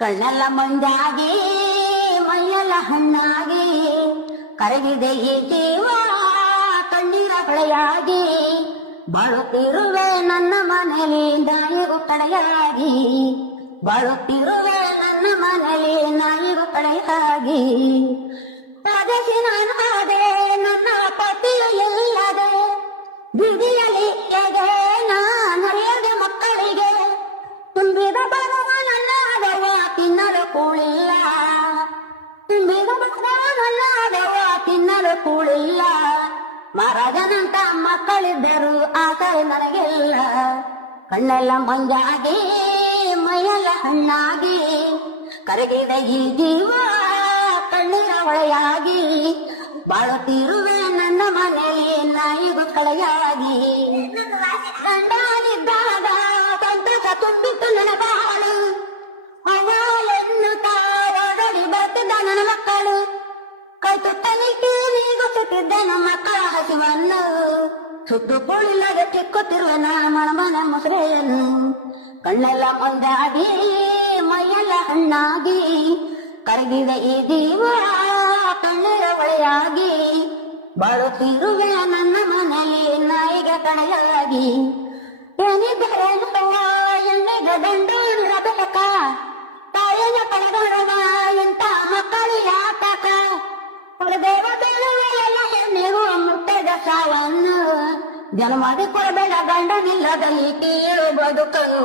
ಕಣ್ಣೆಲ್ಲ ಮಂಜಾಗಿ ಮೈಯೆಲ್ಲ ಹಣ್ಣಾಗಿ ಕರಗಿದೆ ಈ ಜೀವ ಕಣ್ಣೀರ ಹೊಳೆಯಾಗಿ ಬಾಳುತ್ತಿರುವೆ ನನ್ನ ಮನೆಯಲ್ಲಿ ನಾಯಿಗೂ ಕಡೆಯಾಗಿ ಬಾಳುತ್ತಿರುವೆ ನನ್ನ ಮನೆಯಲ್ಲಿ ನಾಯಿಗೂ ಕಡೆಯಾಗಿ ಪರದೇಶಿ ನಾನು ಆದೆ ನನ್ನ ಪತಿಯು ಇಲ್ಲದೆ ಬಿಡಿಯಲ್ಲಿ ಹೇಗೆ ನಾನರಿಯದೆ ಮಕ್ಕಳಿಗೆ ತುಂಬಿದ ಬರುವ ನನ್ನ ದವ ತಿನ್ನಲು ಕೂಳಿಲ್ಲ ತುಂಬಿದ ಬರುವ ನನ್ನ ದವ ತಿನ್ನಲು ಕೂಳಿಲ್ಲ ಮಹಾರಾಜನಂತ ಮಕ್ಕಳಿದ್ದರು ಆಸರೆ ನನಗಿಲ್ಲ ಕಣ್ಣೆಲ್ಲ ಮಂಜಾಗಿ ಮೈಯೆಲ್ಲ ಹಣ್ಣಾಗಿ ಕರಗಿದ ಈ ಜೀವ ಕಣ್ಣೀರ ಹೊಳೆಯಾಗಿ ಬಾಳುತ್ತಿರುವೆ ನನ್ನ ಮನೆಯಲ್ಲಿ ನಾಯಿಗೂ ಕಳೆಯಾಗಿ ಗಂಡನಿದ್ದಾಗ ಸಂತಸ ತುಂಬಿತ್ತು ನನ್ನ ಬಾಳು ಅವ ಎನ್ನುತ್ತಾ ಓಡೋಡಿ ಬರ್ತಿದ್ದ ನನ್ನ ಮಕ್ಕಳು ಕೈ ತುತ್ತಲಿಕ್ಕೆ ನೀಗುತ್ತಿದ್ದ ನಮ್ಮ ಮಕ್ಕಳ ಹಸಿವನ್ನು ಸುತ್ತು ಕೂಳಿಲ್ಲದೆ ಚಿಕ್ಕುತ್ತಿರುವ ನನ್ನ ಮಣಮನ ಮೊಸರೆಯನ್ನು ಕಣ್ಣೆಲ್ಲ ಮಂದಾಗಿ ಮೈಯೆಲ್ಲ ಹಣ್ಣಾಗಿ ಕರಗಿದ ಈ ಜೀವ ಕಣ್ಣೀರ ಹೊಳೆಯಾಗಿ ಬಾಳುತ್ತಿರುವೆ ನನ್ನ ಮನೆಯಲ್ಲಿ ನಾಯಿಗೆ ಕಡೆಯಾಗಿ ಏನಿದ್ದರೆ ಎಣ್ಣೆಗೆ ದಂಡು ಇರಬೇಕ ತಾಯಿಯ ಕಳೆದೊಡವ ಇಂಥ ಮಕ್ಕಳಿಗೆ ಆತಕ ಹೊರದೇವ ಬೇಳುವೆ ಎಲ್ಲ ಹೆಣ್ಣಿಗೂ ಮುಟ್ಟದ ಸಾವನ್ನು ಜನ್ಮದಿ ಕೊಡಬೇಡ ಗಂಡನಿಲ್ಲದಲ್ಲಿ ತೀರು ಬದುಕಲು